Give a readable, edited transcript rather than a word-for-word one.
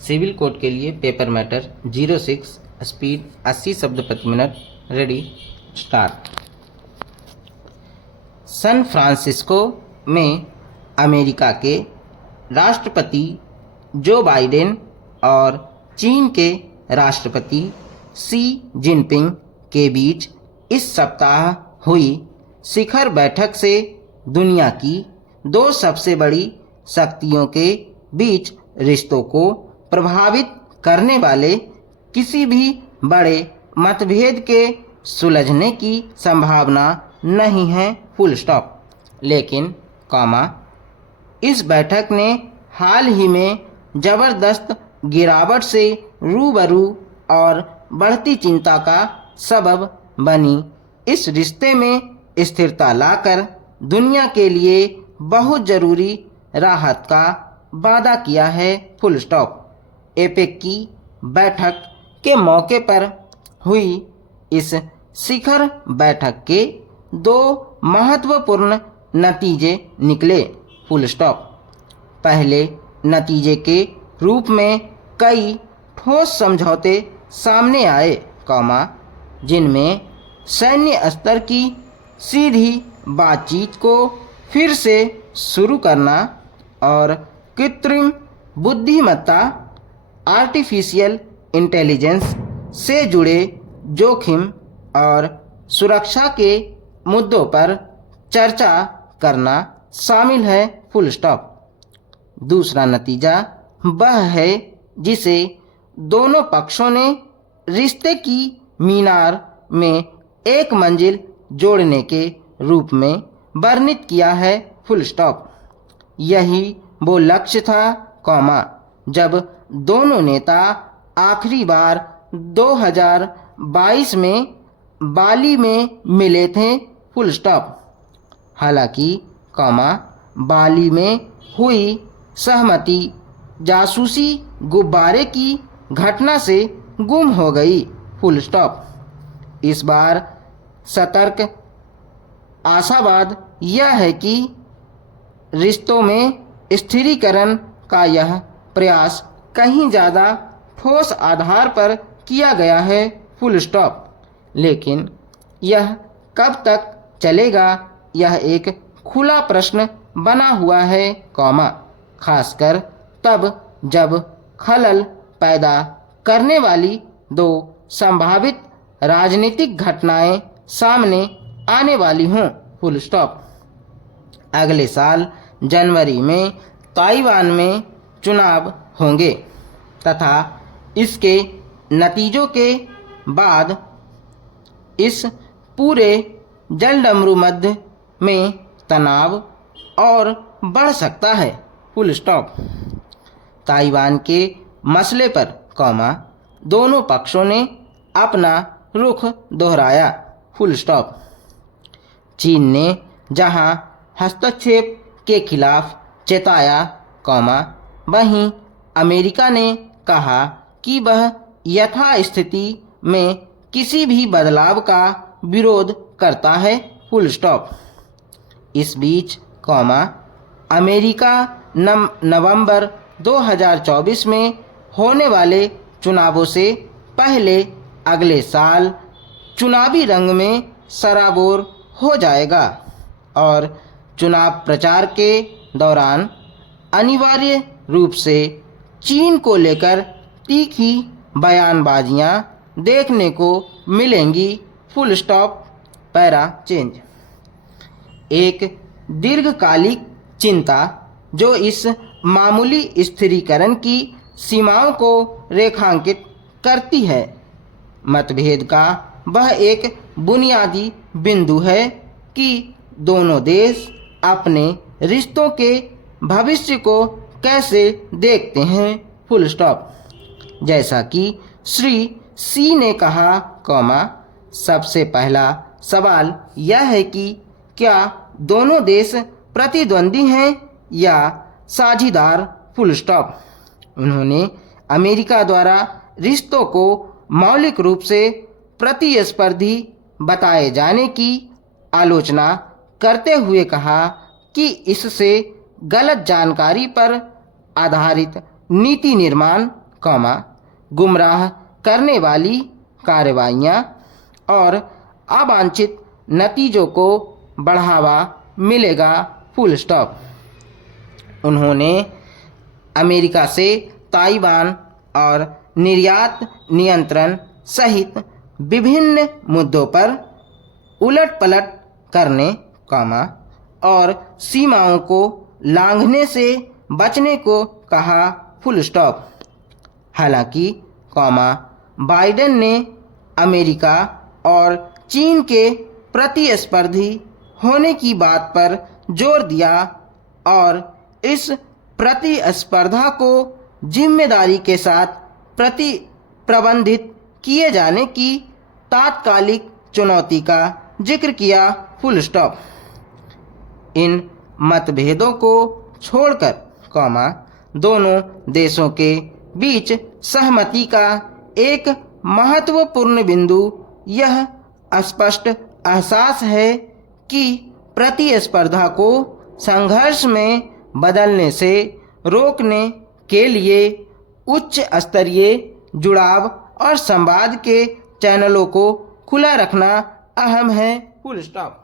Civil code के लिए paper matter 06, speed 80 शब्द प्रति मिनट। Ready, start. सैन फ्रांसिस्को में अमेरिका के राष्ट्रपति जो बाइडेन और चीन के राष्ट्रपति शी जिनपिंग के बीच इस सप्ताह हुई शिखर बैठक से दुनिया की दो सबसे बड़ी शक्तियों के बीच रिश्तों को प्रभावित करने वाले किसी भी बड़े मतभेद के सुलझने की संभावना नहीं है, फुल स्टॉप। लेकिन कॉमा, इस बैठक ने हाल ही में जबरदस्त गिरावट से रूबरू और बढ़ती चिंता का सबब बनी इस रिश्ते में स्थिरता लाकर दुनिया के लिए बहुत ज़रूरी राहत का वादा किया है, फुल स्टॉप। एपेक की बैठक के मौके पर हुई इस शिखर बैठक के दो महत्वपूर्ण नतीजे निकले, फुल स्टॉप। पहले नतीजे के रूप में कई ठोस समझौते सामने आए, कॉमा, जिनमें सैन्य स्तर की सीधी बातचीत को फिर से शुरू करना और कृत्रिम बुद्धिमत्ता आर्टिफिशियल इंटेलिजेंस से जुड़े जोखिम और सुरक्षा के मुद्दों पर चर्चा करना शामिल है, फुल स्टॉप। दूसरा नतीजा वह है जिसे दोनों पक्षों ने रिश्ते की मीनार में एक मंजिल जोड़ने के रूप में वर्णित किया है, फुल स्टॉप। यही वो लक्ष्य था, कॉमा, जब दोनों नेता आखिरी बार 2022 में बाली में मिले थे, फुल स्टॉप। हालांकि कॉमा, बाली में हुई सहमति जासूसी गुब्बारे की घटना से गुम हो गई, फुल स्टॉप। इस बार सतर्क आशावाद यह है कि रिश्तों में स्थिरीकरण का यह प्रयास कहीं ज़्यादा ठोस आधार पर किया गया है, फुल स्टॉप। लेकिन यह कब तक चलेगा, यह एक खुला प्रश्न बना हुआ है, कॉमा, खासकर तब जब खलल पैदा करने वाली दो संभावित राजनीतिक घटनाएं सामने आने वाली हों, फुल स्टॉप। अगले साल जनवरी में ताइवान में चुनाव होंगे तथा इसके नतीजों के बाद इस पूरे जलडमरू मध्य में तनाव और बढ़ सकता है, फुल स्टॉप। ताइवान के मसले पर, कॉमा, दोनों पक्षों ने अपना रुख दोहराया, फुल स्टॉप। चीन ने जहां हस्तक्षेप के खिलाफ चेताया, कॉमा, वहीं अमेरिका ने कहा कि वह यथास्थिति में किसी भी बदलाव का विरोध करता है, फुल स्टॉप। इस बीच, कॉमा, अमेरिका नवंबर 2024 में होने वाले चुनावों से पहले अगले साल चुनावी रंग में सराबोर हो जाएगा और चुनाव प्रचार के दौरान अनिवार्य रूप से चीन को लेकर तीखी बयानबाजियां देखने को मिलेंगी, फुल स्टॉप। Para change. एक दीर्घकालिक चिंता जो इस मामूली स्थिरीकरण की सीमाओं को रेखांकित करती है। मतभेद का वह एक बुनियादी बिंदु है कि दोनों देश अपने रिश्तों के भविष्य को कैसे देखते हैं, फुल स्टॉप। जैसा कि श्री सी ने कहा, कॉमा, सबसे पहला सवाल यह है कि क्या दोनों देश प्रतिद्वंदी हैं या साझीदार, फुल स्टॉप। उन्होंने अमेरिका द्वारा रिश्तों को मौलिक रूप से प्रतिस्पर्धी बताए जाने की आलोचना करते हुए कहा कि इससे गलत जानकारी पर आधारित नीति निर्माण गुमराह करने वाली कार्रवाइयाँ और अवांछित नतीजों को बढ़ावा मिलेगा, फुल स्टॉप। उन्होंने अमेरिका से ताइवान और निर्यात नियंत्रण सहित विभिन्न मुद्दों पर उलट-पलट करने, और सीमाओं को लांघने से बचने को कहा, फुल स्टॉप। हालांकि, बाइडेन ने अमेरिका और चीन के प्रतिस्पर्धी होने की बात पर जोर दिया और इस प्रतिस्पर्धा को जिम्मेदारी के साथ प्रबंधित किए जाने की तात्कालिक चुनौती का जिक्र किया, फुल स्टॉप। इन मतभेदों को छोड़कर, दोनों देशों के बीच सहमति का एक महत्वपूर्ण बिंदु यह स्पष्ट एहसास है कि प्रतिस्पर्धा को संघर्ष में बदलने से रोकने के लिए उच्च स्तरीय जुड़ाव और संवाद के चैनलों को खुला रखना अहम है, फुल स्टॉप।